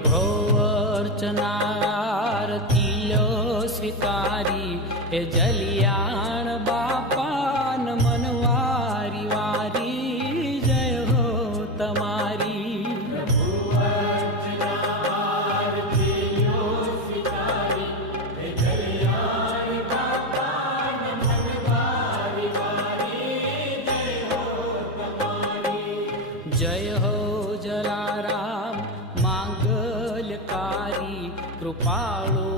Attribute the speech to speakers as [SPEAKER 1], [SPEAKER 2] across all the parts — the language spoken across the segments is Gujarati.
[SPEAKER 1] પ્રભો અર્ચનારતી લો સ્વીકારી એ જલિયાણ બાપાન મનવારી વારી જય હો તમારી. જય
[SPEAKER 2] 花路。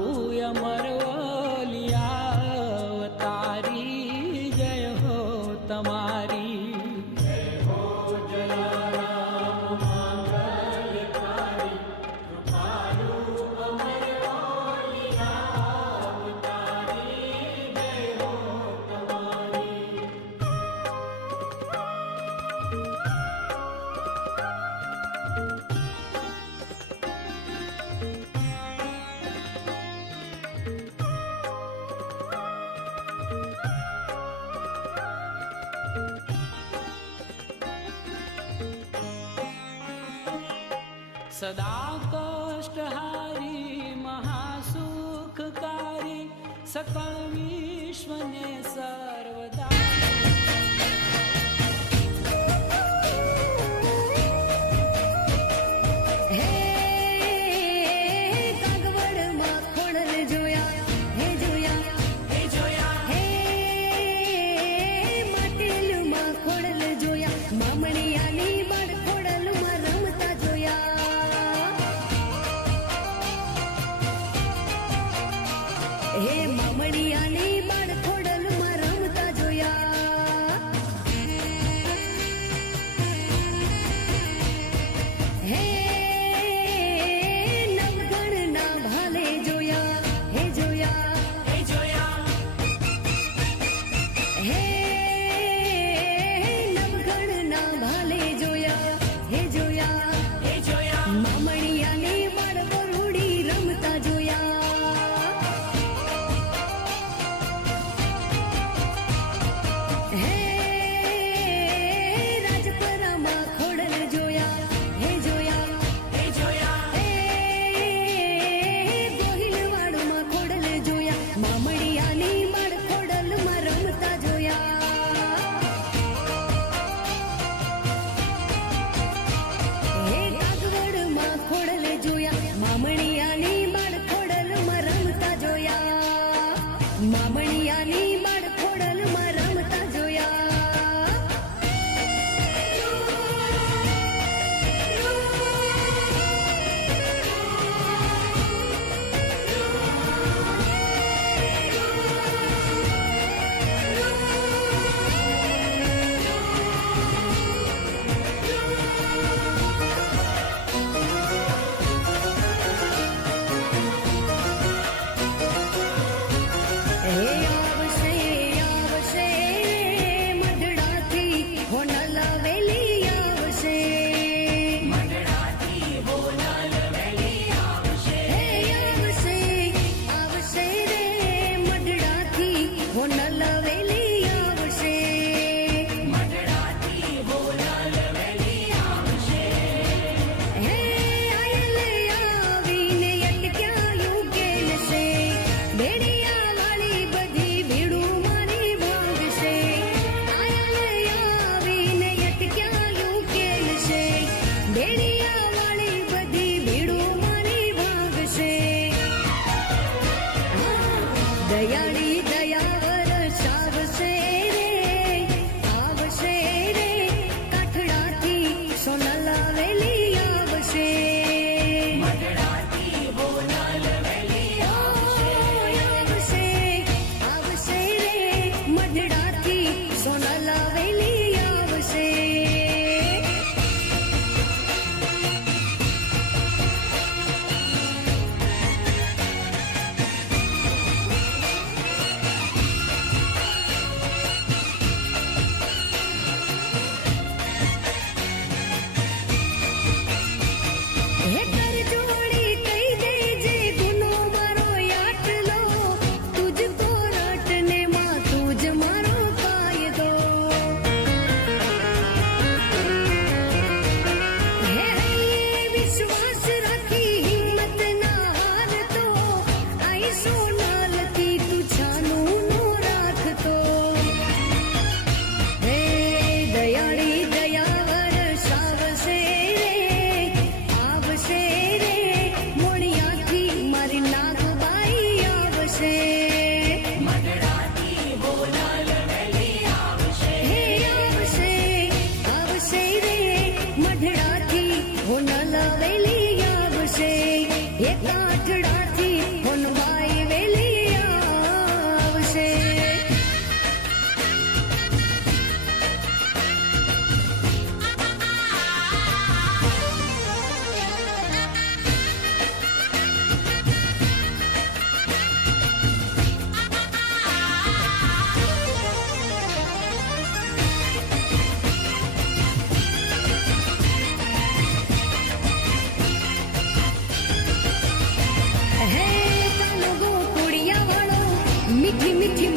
[SPEAKER 2] सदा कष्टहारी महासुखकारी सकमीश्वने स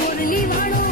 [SPEAKER 2] മുരളി നാടോ